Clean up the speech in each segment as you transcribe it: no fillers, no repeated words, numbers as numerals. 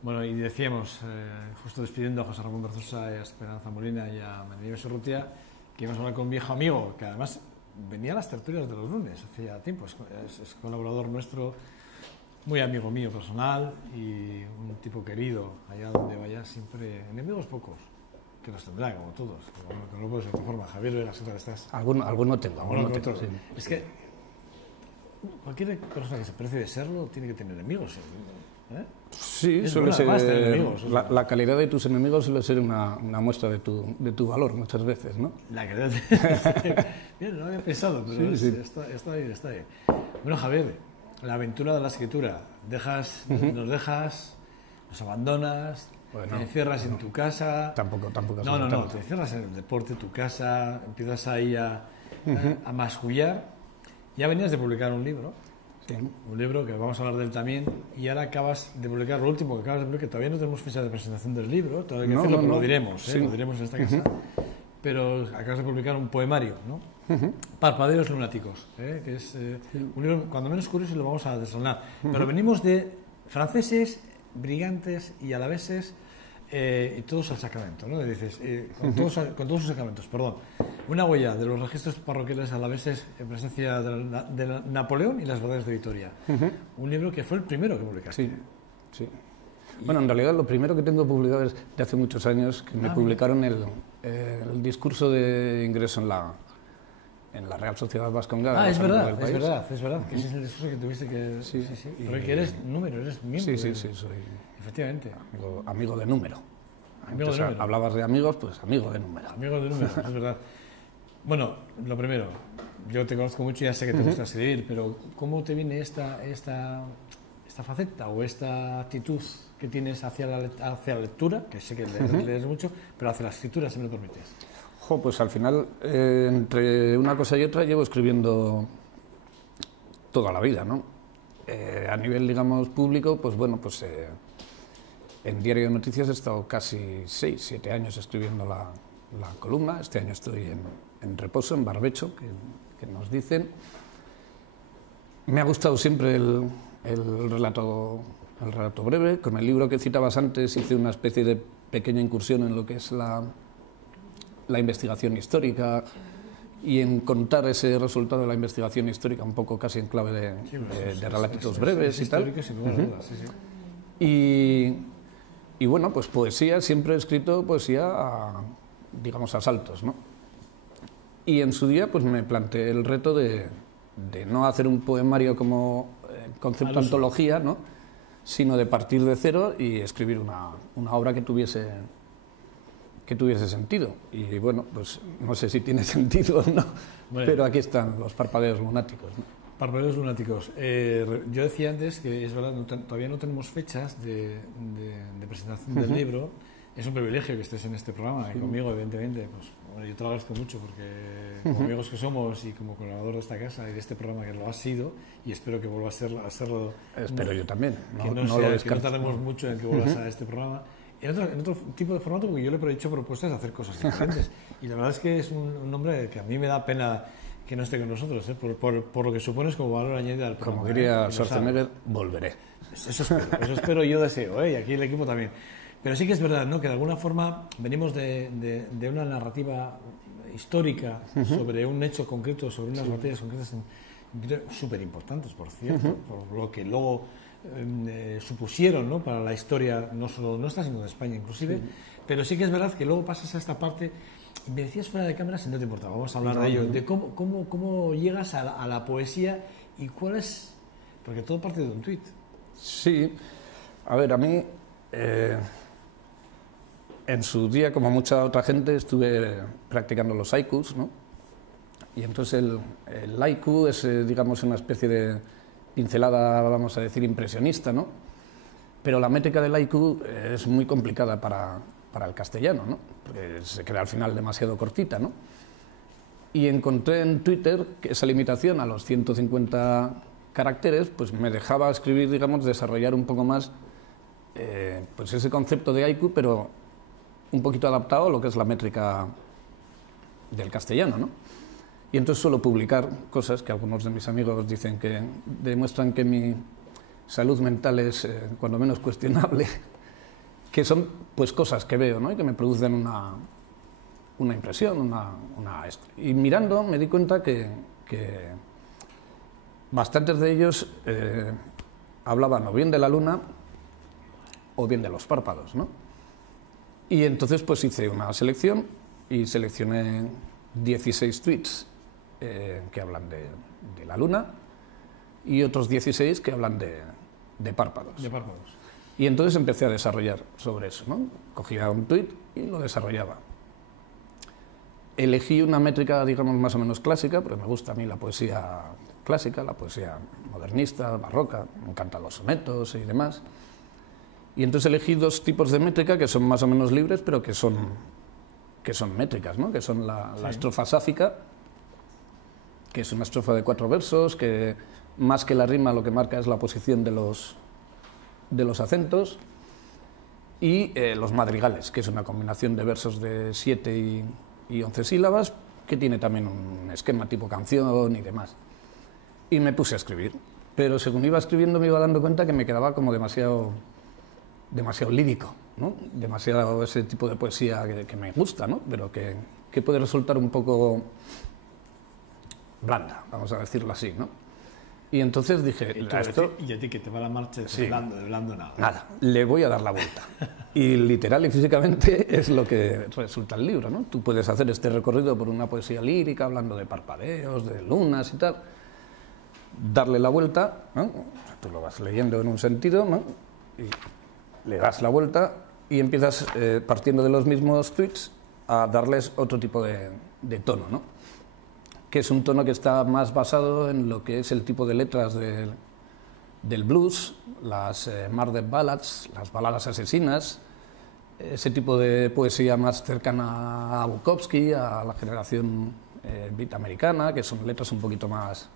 Bueno, y decíamos, justo despidiendo a José Ramón Berzosa y a Esperanza Molina y a María Urrutia, que íbamos a hablar con un viejo amigo que además venía a las tertulias de los lunes, hacía tiempo, es colaborador nuestro, muy amigo mío personal y un tipo querido, allá donde vaya, siempre enemigos pocos, que los tendrá, como todos, que no lo puedes de otra forma. Javier Vega, ¿qué tal estás? Alguno tengo, alguno tengo, sí. Es que cualquier persona que se precie de serlo tiene que tener enemigos, ¿eh? Sí, es suele ser. Enemigos, la calidad de tus enemigos suele ser una muestra de tu valor muchas veces, ¿no? La calidad de... Bien, no había pensado, pero sí. Está bien, está bien. Bueno, Javier, la aventura de la escritura. Nos dejas, nos abandonas, bueno, te encierras en tu casa. Tampoco. No, te encierras en el deporte, tu casa, empiezas ahí a mascullar. Ya venías de publicar un libro. Sí. Un libro que vamos a hablar de él también, y ahora acabas de publicar lo último que acabas de publicar, que todavía no tenemos fecha de presentación del libro, todavía hay que hacerlo, pero lo diremos, sí. Lo diremos en esta casa, pero acabas de publicar un poemario, ¿no? Parpadeos lunáticos, que es un libro cuando menos curioso, y lo vamos a desgranar, pero venimos de franceses, brigantes y alaveses, y todos al sacramento, ¿no? Dices, con todos sus sacramentos, perdón. Una huella de los registros parroquiales alaveses en presencia de Napoleón y las batallas de Vitoria. Un libro que fue el primero que publicaste. Sí. Bueno, en realidad lo primero que tengo publicado es de hace muchos años, que me publicaron el discurso de ingreso en la Real Sociedad Vascongada. Es verdad, que ese es el discurso que tuviste que... Sí. Pero que eres número, eres miembro. Sí, soy... Efectivamente. Amigo de número. Amigo de número. Hablabas de amigos, pues amigo de número. Amigo de número, es verdad. Bueno, lo primero, yo te conozco mucho y ya sé que te gusta escribir, pero ¿cómo te viene esta faceta o esta actitud que tienes hacia la lectura, que sé que lees mucho, pero hacia la escritura, si me lo permites? Pues al final, entre una cosa y otra, llevo escribiendo toda la vida, ¿no? A nivel, digamos, público, pues bueno, pues en Diario de Noticias he estado casi 6, 7 años escribiendo la columna. Este año estoy en reposo, en barbecho, que nos dicen. Me ha gustado siempre el relato breve. Con el libro que citabas antes hice una especie de pequeña incursión en lo que es la investigación histórica y en contar ese resultado de la investigación histórica un poco casi en clave de relatitos breves y tal. Y bueno, pues poesía, siempre he escrito poesía digamos a saltos, ¿no? Y en su día pues me planteé el reto de no hacer un poemario como concepto antología, ¿no? Sino de partir de cero y escribir una obra que tuviese sentido. Y bueno, pues no sé si tiene sentido o no, pero aquí están los parpadeos lunáticos, ¿no? Parpadeos lunáticos. Yo decía antes que es verdad, todavía no tenemos fechas de presentación del libro. Es un privilegio que estés en este programa y conmigo, evidentemente. Pues, bueno, yo te lo agradezco mucho porque como amigos que somos y como colaborador de esta casa y de este programa que lo has sido, y espero que vuelva a serlo. Espero yo también. Que no tardemos mucho en que vuelvas a este programa. En otro tipo de formato, porque yo le he hecho propuestas de hacer cosas diferentes. Y la verdad es que es un hombre que a mí me da pena que no esté con nosotros, por lo que supones como valor añadido al programa. Como diría Schwarzenegger, volveré. Eso espero y yo deseo, y aquí el equipo también. Pero sí que es verdad, ¿no?, que de alguna forma venimos de una narrativa histórica sobre un hecho concreto, sobre unas batallas concretas súper importantes, por cierto, por lo que luego supusieron, ¿no?, para la historia no solo nuestra, sino de España inclusive. Pero sí que es verdad que luego pasas a esta parte. Me decías fuera de cámara, si no te importa, vamos a hablar de ello, de cómo llegas a la poesía y cuál es, porque todo parte de un tuit. Sí, a ver, a mí en su día, como mucha otra gente, estuve practicando los haikus, ¿no? Y entonces el haiku es, digamos, una especie de pincelada, vamos a decir, impresionista, ¿no? Pero la métrica del haiku es muy complicada para el castellano, ¿no? Porque se queda al final demasiado cortita, ¿no? Y encontré en Twitter que esa limitación a los 150 caracteres pues me dejaba escribir, digamos, desarrollar un poco más pues ese concepto de haiku, pero un poquito adaptado a lo que es la métrica del castellano, ¿no? Y entonces suelo publicar cosas que algunos de mis amigos dicen que demuestran que mi salud mental es cuando menos cuestionable. que son pues cosas que veo, ¿no? Y que me producen una impresión, y mirando me di cuenta que bastantes de ellos hablaban o bien de la luna o bien de los párpados, ¿no? Y entonces pues hice una selección y seleccioné 16 tweets que hablan de la luna y otros 16 que hablan de párpados. De párpados. Y entonces empecé a desarrollar sobre eso, ¿no? Cogía un tweet y lo desarrollaba. Elegí una métrica, digamos, más o menos clásica, porque me gusta a mí la poesía clásica, la poesía modernista, barroca, me encantan los sonetos y demás. Y entonces elegí dos tipos de métrica que son más o menos libres, pero que son métricas, ¿no? Que son la estrofa sáfica, que es una estrofa de 4 versos, que más que la rima lo que marca es la posición de los acentos, y los madrigales, que es una combinación de versos de 7 y 11 sílabas, que tiene también un esquema tipo canción y demás. Y me puse a escribir, pero según iba escribiendo me iba dando cuenta que me quedaba como demasiado lírico, ¿no? Demasiado ese tipo de poesía que me gusta, ¿no? Pero que puede resultar un poco blanda, vamos a decirlo así, ¿no? Y entonces dije, y a ti que te va la marcha de blando nada. Nada, le voy a dar la vuelta. Y literal y físicamente es lo que resulta el libro, ¿no? Tú puedes hacer este recorrido por una poesía lírica, hablando de parpadeos, de lunas y tal, darle la vuelta, ¿no? Tú lo vas leyendo en un sentido, ¿no? Y le das la vuelta y empiezas, partiendo de los mismos tweets, a darles otro tipo de tono, ¿no? Que es un tono que está más basado en lo que es el tipo de letras del blues, las murder ballads, las baladas asesinas, ese tipo de poesía más cercana a Bukowski, a la generación beat americana, que son letras un poquito más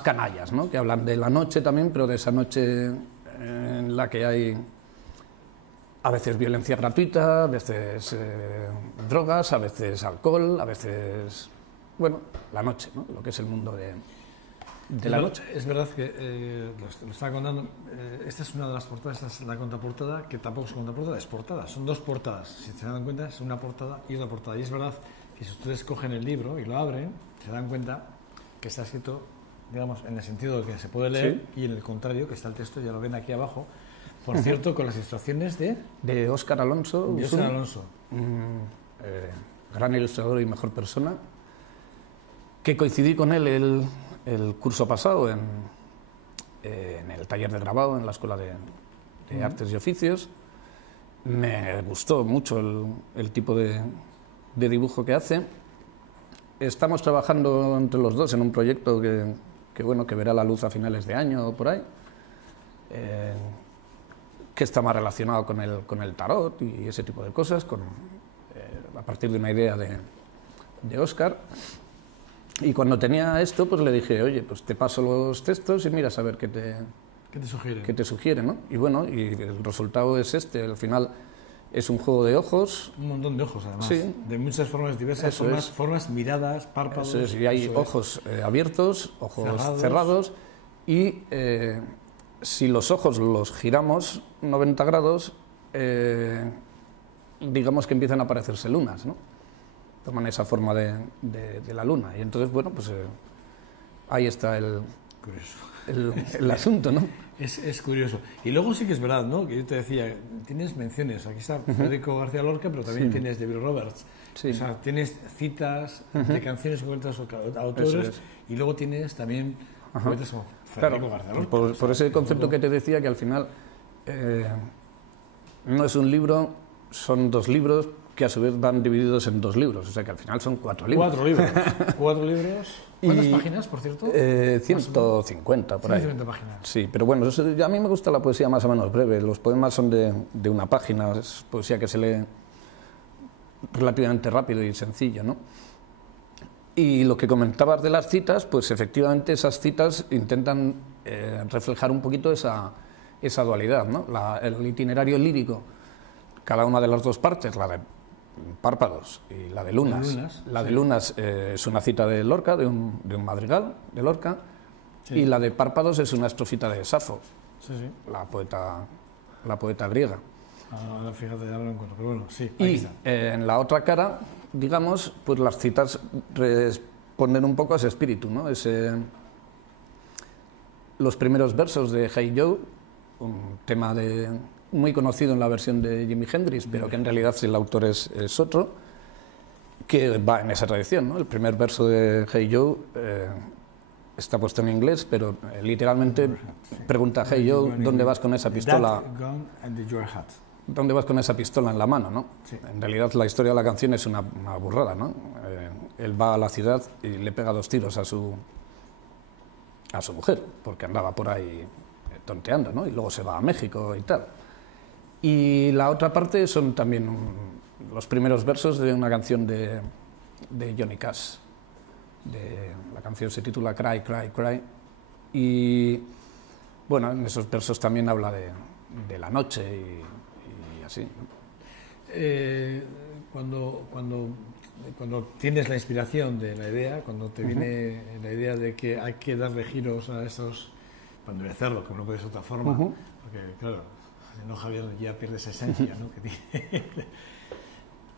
canallas, ¿no? Que hablan de la noche también, pero de esa noche en la que hay a veces violencia gratuita, a veces drogas, a veces alcohol, a veces... Bueno, la noche, ¿no? Lo que es el mundo de la noche. Es verdad que, lo estaba contando, esta es una de las portadas, esta es la contraportada, que tampoco es contraportada, es portada. Son dos portadas, si se dan cuenta, es una portada y otra portada. Y es verdad que si ustedes cogen el libro y lo abren, se dan cuenta que está escrito, digamos, en el sentido de que se puede leer, sí, y en el contrario, que está el texto, ya lo ven aquí abajo. Por cierto, con las ilustraciones de Óscar Alonso. De Óscar Alonso. Gran ilustrador y mejor persona. Que coincidí con él el curso pasado en el taller de grabado en la Escuela de Artes y Oficios. Me gustó mucho el tipo de dibujo que hace. Estamos trabajando entre los dos en un proyecto que verá la luz a finales de año o por ahí, que está más relacionado con el tarot y ese tipo de cosas, a partir de una idea de Óscar. Y cuando tenía esto, pues le dije, oye, pues te paso los textos y mira a ver qué te sugiere, ¿no? Y bueno, y el resultado es este. Al final es un juego de ojos. Un montón de ojos, además. Sí. De muchas formas diversas, formas, miradas, párpados. Eso es, y hay ojos abiertos, ojos cerrados. Y si los ojos los giramos 90 grados, digamos que empiezan a aparecerse lunas, ¿no? Toman esa forma de la luna. Y entonces, bueno, pues ahí está el asunto, ¿no? Es curioso. Y luego sí que es verdad, ¿no? Que yo te decía, tienes menciones. Aquí está Federico García Lorca, pero también tienes David Roberts. Sí. O sea, tienes citas de canciones concretas o autores, y luego tienes también poetas como Federico García Lorca. Por ese concepto que te decía, que al final no es un libro, son dos libros, que a su vez van divididos en dos libros, o sea que al final son 4 libros. 4 libros. 4 libros. ¿Cuántas páginas, por cierto? 150, por ahí. 150 páginas. Sí, pero bueno, a mí me gusta la poesía más o menos breve. Los poemas son de una página, es poesía que se lee relativamente rápido y sencillo, ¿no? Y lo que comentabas de las citas, pues efectivamente esas citas intentan reflejar un poquito esa dualidad, ¿no? El itinerario lírico, cada una de las dos partes, la de Párpados y la de Lunas. La de Lunas es una cita de Lorca, de un madrigal de Lorca, y la de Párpados es una estrofita de Safo, la poeta griega. Ahora fíjate, ya no lo encuentro, pero bueno, sí, aquí Y está. en la otra cara, digamos, pues las citas responden un poco a ese espíritu, ¿no? Los primeros versos de Hey Joe, un tema muy conocido en la versión de Jimi Hendrix, pero que en realidad el autor es otro, que va en esa tradición, ¿no? El primer verso de Hey Joe está puesto en inglés, pero literalmente pregunta, Hey Joe, ¿dónde vas con esa pistola? That gun and your hat. ¿Dónde vas con esa pistola en la mano, no? Sí. En realidad la historia de la canción es una burrada, ¿no? Él va a la ciudad y le pega 2 tiros a su mujer, porque andaba por ahí tonteando, ¿no? Y luego se va a México y tal. Y la otra parte son también los primeros versos de una canción de Johnny Cash. La canción se titula Cry, Cry, Cry. Y bueno, en esos versos también habla de la noche y así, ¿no? Cuando tienes la inspiración de la idea, cuando te viene la idea de que hay que darle giros a esos, para endurecerlo, que no puede ser de otra forma, porque claro, si no Javier ya pierde esa esencia, ¿no? que tiene.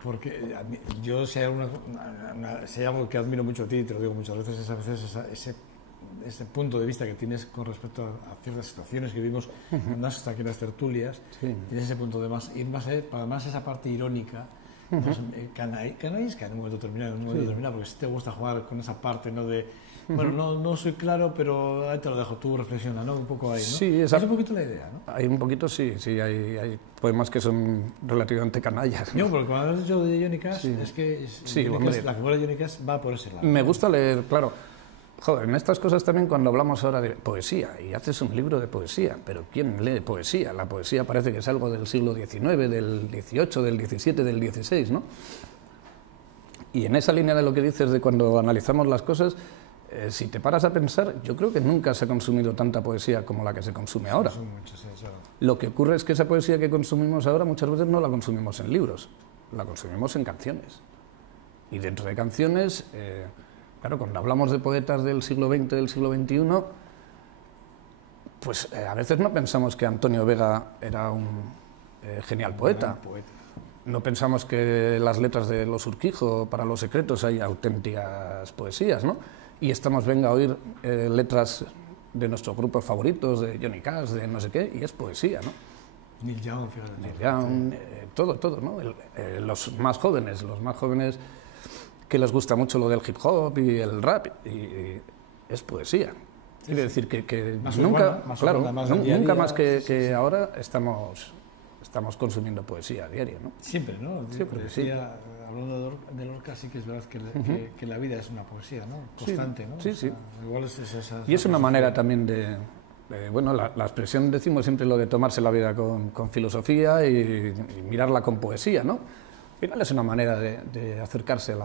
Porque yo si hay algo que admiro mucho a ti, te lo digo muchas veces, es a veces ese punto de vista que tienes con respecto a ciertas situaciones que vivimos, más hasta aquí en las tertulias, tienes ese punto de ir más allá, además esa parte irónica, canaísca en un momento determinado, porque si te gusta jugar con esa parte, ¿no? De, bueno, no soy claro, pero ahí te lo dejo, tú reflexiona, ¿no? Un poco ahí, ¿no? Sí, es un poquito la idea, ¿no? Hay un poquito, sí, hay poemas que son relativamente canallas, ¿no? No, porque cuando has dicho de Johnny Cash, es que la figura de Johnny Cash va por ese lado. Me gusta leer, claro. Joder, en estas cosas también cuando hablamos ahora de poesía, y haces un libro de poesía, pero ¿quién lee poesía? La poesía parece que es algo del siglo XIX, del XVIII, del XVII, del XVI, ¿no? Y en esa línea de lo que dices de cuando analizamos las cosas, si te paras a pensar, yo creo que nunca se ha consumido tanta poesía como la que se consume ahora. Lo que ocurre es que esa poesía que consumimos ahora muchas veces no la consumimos en libros, la consumimos en canciones. Y dentro de canciones... Claro, cuando hablamos de poetas del siglo XX, del siglo XXI, pues a veces no pensamos que Antonio Vega era un genial poeta. No pensamos que las letras de Los Urquijo, para Los Secretos, hay auténticas poesías, ¿no? Y estamos, venga, a oír letras de nuestros grupos favoritos, de Johnny Cash, de no sé qué, y es poesía, ¿no? Neil Young, fíjate. Neil Young, todo, ¿no? Los más jóvenes que les gusta mucho lo del hip hop y el rap, y es poesía. Quiere decir que nunca más que ahora estamos consumiendo poesía a diario, ¿no? Siempre, ¿no? Siempre, poesía, hablando de Lorca, sí que es verdad que la vida es una poesía, ¿no? Constante, ¿no? Sí, sí. Igual es esa y es una manera también bueno, la expresión, decimos siempre lo de tomarse la vida con filosofía y mirarla con poesía, ¿no? Al final es una manera de acercarse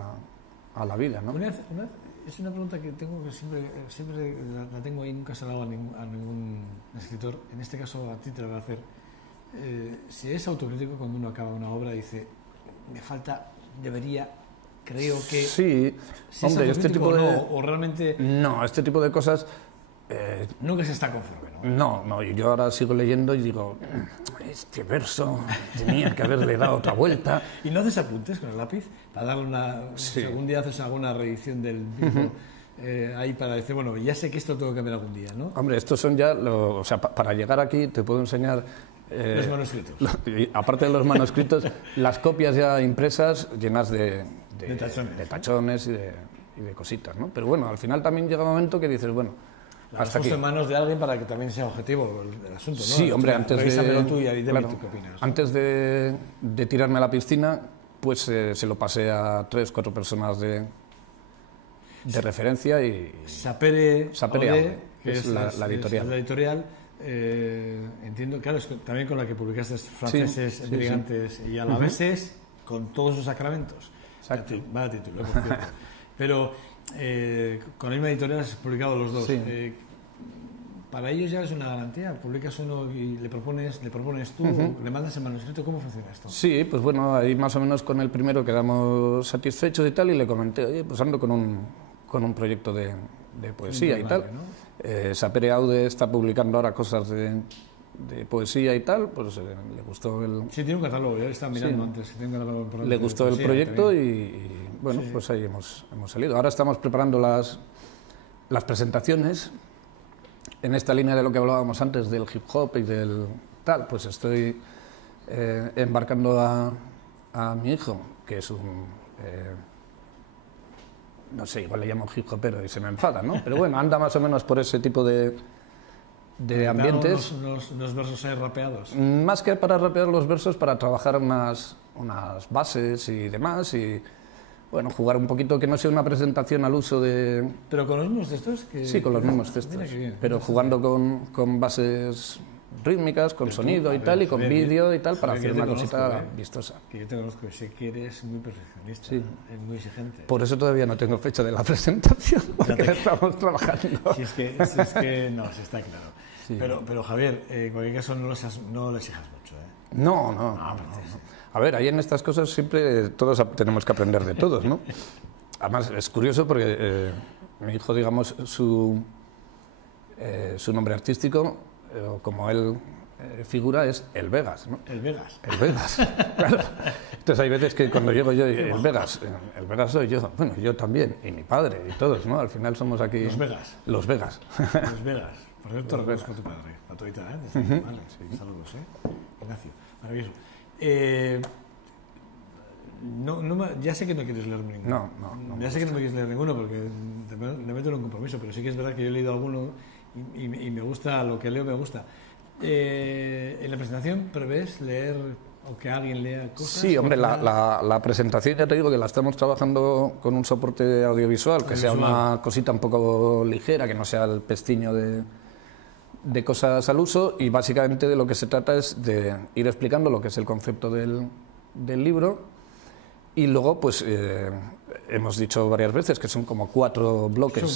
a la vida, ¿no? Es una pregunta que tengo que siempre la tengo ahí, nunca se la hago a ningún escritor. En este caso a ti te la voy a hacer. Si es autocrítico cuando uno acaba una obra y dice, me falta, debería, creo que... Sí, si hombre, este tipo de... o realmente... No, este tipo de cosas... nunca se está conforme, ¿no? No, yo ahora sigo leyendo y digo, este verso tenía que haberle dado otra vuelta. ¿Y no haces apuntes con el lápiz? Para darle una... Sí. Si algún día haces alguna reedición del mismo, ahí para decir, bueno, ya sé que esto lo tengo que cambiar algún día, ¿no? Hombre, estos son ya... o sea, para llegar aquí te puedo enseñar... los manuscritos. Aparte de los manuscritos, las copias ya impresas llenas de tachones y de cositas, ¿no? Pero bueno, al final también llega un momento que dices, bueno... Hasta aquí en manos de alguien para que también sea objetivo el asunto, ¿no? Sí, hombre, antes de tirarme a la piscina, pues se lo pasé a 3 o 4 personas de referencia y... Sapere Aude, que es la editorial. La editorial, entiendo, claro, es también con la que publicaste Franceses, Brigantes y Alaveses, con todos sus sacramentos. Exacto. Va a título, por cierto. Pero con la misma editorial has publicado los dos. Sí. Para ellos ya es una garantía. Publicas uno y le propones tú, le mandas el manuscrito. ¿Cómo funciona esto? Sí, pues bueno, ahí más o menos con el primero quedamos satisfechos y tal, y le comenté, oye, pues ando con un proyecto de poesía y tal. ¿No? Sapere Aude está publicando ahora cosas de poesía y tal, pues le gustó el... Sí, tiene un catálogo, yo estaba mirando antes. Tiene un catálogo importante Le gustó el de proyecto también. y, bueno, pues ahí hemos salido. Ahora estamos preparando las presentaciones en esta línea de lo que hablábamos antes del hip hop y del tal, pues estoy embarcando a mi hijo, que es un... no sé, igual le llamo hip hopero y se me enfada, ¿no? Pero bueno, anda más o menos por ese tipo de ambientes. Unos versos ahí rapeados. Más que para rapear los versos, para trabajar unas bases y demás, y bueno, jugar un poquito, que no sea una presentación al uso de... ¿Pero con los mismos textos? Sí, con los mismos textos, pero jugando con bases rítmicas, con sonido y tal, y con vídeo y tal, para hacer una cosita vistosa. Que yo te conozco, sé que eres muy perfeccionista, sí. Es muy exigente. Por eso todavía no tengo fecha de la presentación, porque estamos trabajando. Si es que no, sí está claro. Sí. Pero Javier, en cualquier caso no le exijas mucho, ¿eh? No. A ver, ahí en estas cosas siempre todos tenemos que aprender de todos, ¿no? Además, es curioso porque mi hijo, digamos, su nombre artístico, como él figura, es El Vegas, ¿no? El Vegas. El Vegas, claro. Entonces hay veces que cuando llego yo, El Vegas soy yo, bueno, yo también, y mi padre, y todos, ¿no? Al final somos aquí... Los Vegas. Los Vegas. Los Vegas. Por cierto, lo conozco a tu padre, a tu hija, ¿eh? Vale, sí, saludos, ¿eh? Ignacio, maravilloso. Ya sé que no quieres leer ninguno. No ya sé que no me quieres leer ninguno porque le meto en un compromiso, pero sí que es verdad que yo he leído alguno y me gusta, lo que leo me gusta. ¿En la presentación prevés leer o que alguien lea cosas? Sí, hombre, la presentación ya te digo que la estamos trabajando con un soporte audiovisual, que sea una cosita un poco ligera, que no sea el pestiño de cosas al uso, y básicamente de lo que se trata es de ir explicando lo que es el concepto del libro, y luego pues hemos dicho varias veces que son como 4 bloques.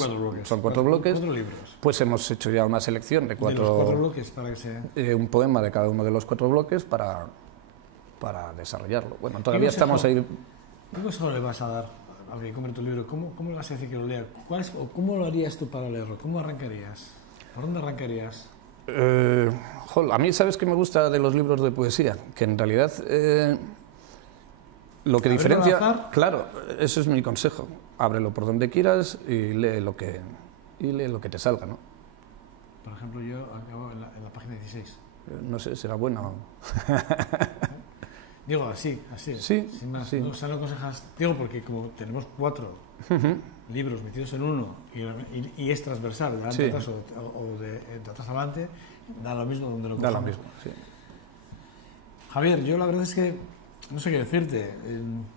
Son cuatro bloques. 4 libros. Pues hemos hecho ya una selección de 4... ¿De los 4 bloques para que sea? Un poema de cada uno de los 4 bloques para desarrollarlo. Bueno, todavía estamos ahí... ¿Qué consejo le vas a dar a alguien que compre tu libro? ¿Cómo le vas a decir que lo lea? ¿Cómo lo harías tú para leerlo? ¿Cómo arrancarías? ¿Por dónde arrancarías? A mí, ¿sabes qué me gusta de los libros de poesía? Que en realidad lo que diferencia... Claro, eso es mi consejo. Ábrelo por donde quieras y lee lo que te salga, ¿no? Por ejemplo, yo acabo en la página 16. No sé, será bueno. Digo, así, sí, sin más. Sí. O sea, no aconsejas... Digo, porque como tenemos 4 libros metidos en uno y es transversal, de adelante atrás o de atrás adelante, da lo mismo donde lo cojamos. Da lo mismo, sí. Javier, yo la verdad es que no sé qué decirte.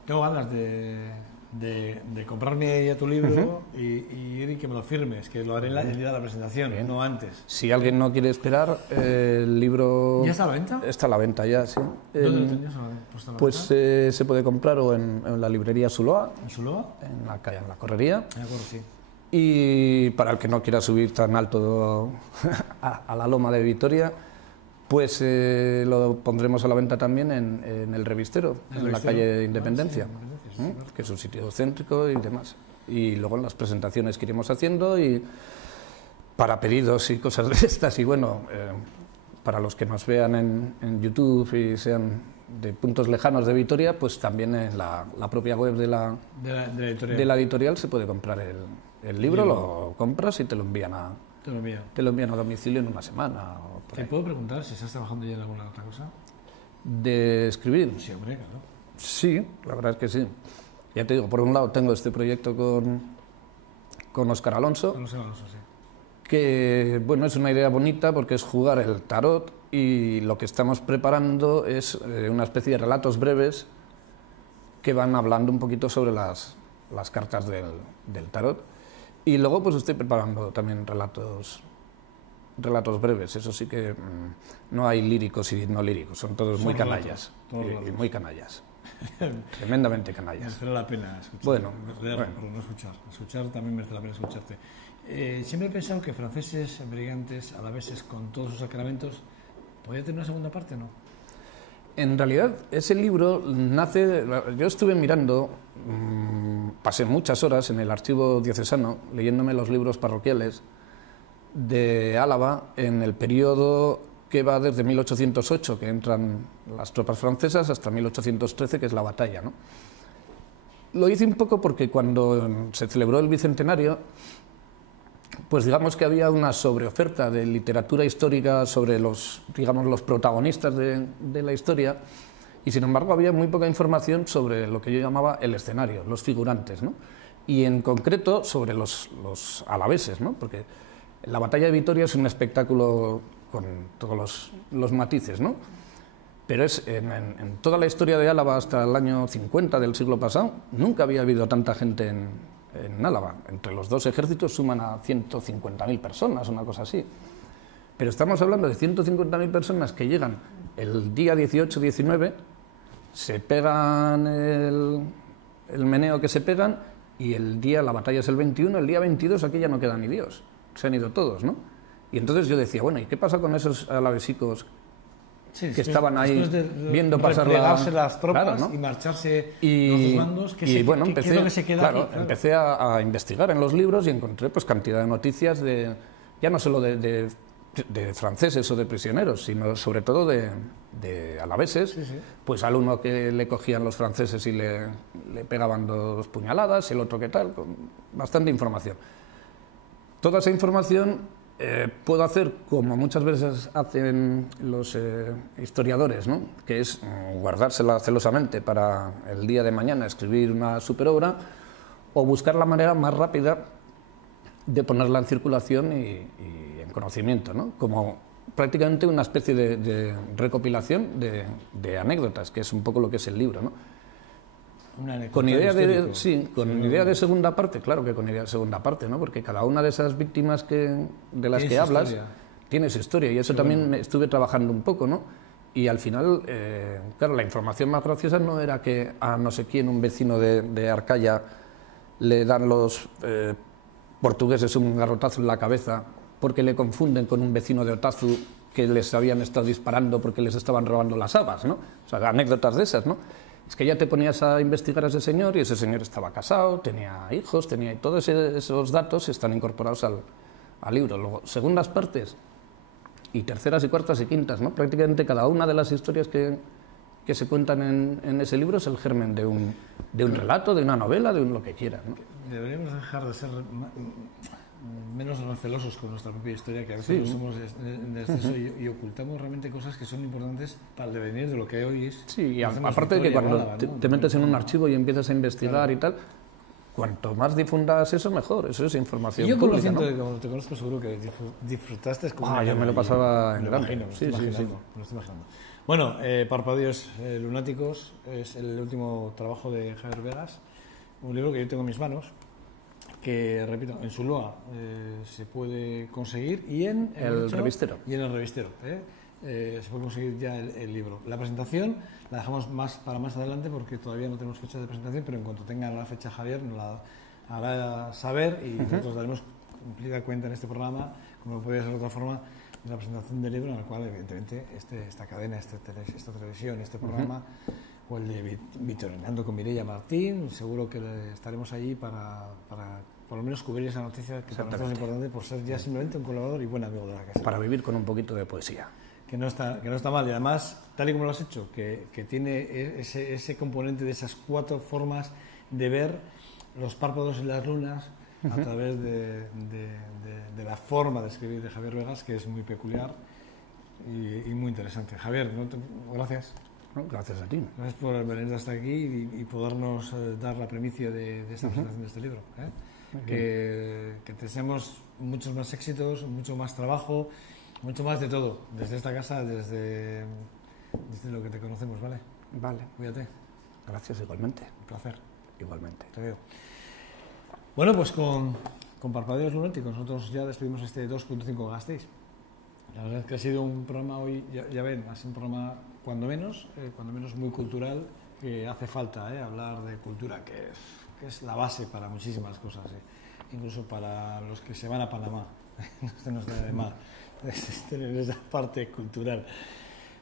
Tengo ganas de comprarme ya tu libro y ir y que me lo firmes, que lo haré el día de la presentación, no antes. Si alguien no quiere esperar, el libro... ¿Ya está a la venta? Está a la venta ya, sí. ¿Dónde lo tenías? Pues se puede comprar o en la librería Zuloa. ¿En Zuloa? En la calle, en la Correría. De acuerdo, sí. Y para el que no quiera subir tan alto a la loma de Vitoria, pues lo pondremos a la venta también en el Revistero, en la calle de Independencia, que es un sitio céntrico y demás. Y luego en las presentaciones que iremos haciendo y para pedidos y cosas de estas. Y bueno, para los que nos vean en YouTube y sean de puntos lejanos de Vitoria, pues también en la propia web de la editorial se puede comprar el libro, lo compras y te lo envían a domicilio en una semana. ¿Te puedo preguntar si estás trabajando ya en alguna otra cosa? ¿De escribir? Sí, hombre, claro. Sí, la verdad es que sí. Ya te digo, por un lado tengo este proyecto con Óscar Alonso. Con Óscar Alonso, sí. Que, bueno, es una idea bonita porque es jugar el tarot y lo que estamos preparando es una especie de relatos breves que van hablando un poquito sobre las cartas del tarot. Y luego pues estoy preparando también relatos breves. Eso sí que no hay líricos y no líricos, son todos muy canallas. Y muy canallas. Tremendamente canallas. Merece la pena escuchar. Bueno. No escuchar. Escuchar también merece la pena escucharte. Siempre he pensado que franceses, brigantes, alaveses, con todos sus sacramentos, ¿podría tener una segunda parte o no? En realidad, ese libro nace... Yo estuve mirando, pasé muchas horas en el archivo diocesano, leyéndome los libros parroquiales de Álava en el periodo que va desde 1808, que entran las tropas francesas, hasta 1813, que es la batalla, ¿no? Lo hice un poco porque cuando se celebró el bicentenario, pues digamos que había una sobreoferta de literatura histórica sobre los, digamos, los protagonistas de la historia, y sin embargo había muy poca información sobre lo que yo llamaba el escenario, los figurantes, ¿no? Y en concreto sobre los alaveses, ¿no? Porque la batalla de Vitoria es un espectáculo con todos los matices, ¿no? Pero es en toda la historia de Álava hasta el año 50 del siglo pasado, nunca había habido tanta gente en Álava. Entre los dos ejércitos suman a 150.000 personas, una cosa así. Pero estamos hablando de 150.000 personas que llegan el día 18-19, se pegan el meneo que se pegan, y la batalla es el 21, el día 22 aquí ya no queda ni Dios, se han ido todos, ¿no? Y entonces yo decía, bueno, ¿y qué pasa con esos alavesicos que estaban ahí viendo pasar las tropas, claro, ¿no? Y marcharse los mandos? Bueno, ¿qué es lo que se queda aquí? Claro. Empecé a investigar en los libros y encontré pues cantidad de noticias ya no solo de franceses o de prisioneros, sino sobre todo de alaveses, pues al uno que le cogían los franceses y le pegaban 2 puñaladas, el otro que tal, con bastante información. Toda esa información puedo hacer como muchas veces hacen los historiadores, ¿no? Que es guardársela celosamente para el día de mañana escribir una superobra, o buscar la manera más rápida de ponerla en circulación y en conocimiento, ¿no? Como prácticamente una especie de recopilación de anécdotas, que es un poco lo que es el libro, ¿no? Con idea de segunda parte, claro que con idea de segunda parte, ¿no? Porque cada una de esas víctimas de las que hablas tiene su historia, y eso también me estuve trabajando un poco, ¿no? Y al final, claro, la información más graciosa no era que a no sé quién, un vecino de Arcaya, le dan los portugueses un garrotazo en la cabeza porque le confunden con un vecino de Otazu que les habían estado disparando porque les estaban robando las habas, ¿no? O sea, anécdotas de esas, ¿no? Es que ya te ponías a investigar a ese señor, y ese señor estaba casado, tenía hijos, tenía... Todos esos datos están incorporados al libro. Luego, segundas partes y terceras y cuartas y quintas, ¿no? Prácticamente cada una de las historias que se cuentan en ese libro es el germen de un relato, de una novela, de lo que quieras, ¿no? Deberíamos dejar de ser menos recelosos con nuestra propia historia, que a veces lo somos en exceso, y ocultamos realmente cosas que son importantes para el devenir de lo que hoy es. Sí, y aparte de que cuando te metes en un archivo y empiezas a investigar y tal, cuanto más difundas eso, mejor. Eso es información pública, ¿no? Como te conozco, seguro que disfrutaste. Yo me lo pasaba en grande. Me lo estoy imaginando. Bueno, Parpadeos lunáticos es el último trabajo de Javier Vegas, un libro que yo tengo en mis manos, que, repito, en Zuloa se puede conseguir, y en el revistero. Y en el revistero se puede conseguir ya el libro. La presentación la dejamos para más adelante, porque todavía no tenemos fecha de presentación, pero en cuanto tenga la fecha Javier nos la hará saber, y nosotros daremos cumplida cuenta en este programa, como no podía ser de otra forma, de la presentación del libro, en el cual evidentemente esta cadena, esta televisión, este programa, o el de Vitoreando con Mireia Martín, seguro que estaremos allí para por lo menos cubrir esa noticia, que para nosotros es importante, por ser ya simplemente un colaborador y buen amigo de la casa. Para vivir con un poquito de poesía. Que no está mal, y además, tal y como lo has hecho, que tiene ese componente de esas 4 formas de ver los párpados en las lunas a través de la forma de escribir de Javier Vegas, que es muy peculiar y muy interesante. Javier, gracias. No, gracias a ti. Gracias por venir hasta aquí y podernos dar la primicia de esta presentación de este libro. Que te deseamos muchos más éxitos, mucho más trabajo, mucho más de todo, desde esta casa, desde lo que te conocemos, ¿vale? Vale. Cuídate. Gracias, igualmente. Un placer. Igualmente. Te veo. Bueno, pues con Parpadeos lunáticos nosotros ya despedimos este 2.5 Gasteiz. La verdad es que ha sido un programa hoy, ya ven, ha sido un programa cuando menos muy cultural, que hace falta hablar de cultura, que es la base para muchísimas cosas, incluso para los que se van a Panamá. Esto no está de más, tener esa parte cultural.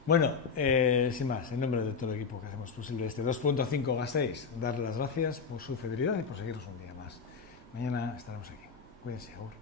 Bueno, sin más, en nombre de todo el equipo que hacemos posible este 2.5 Gasteiz, darle las gracias por su fidelidad y por seguirnos un día más. Mañana estaremos aquí. Cuídense, agur.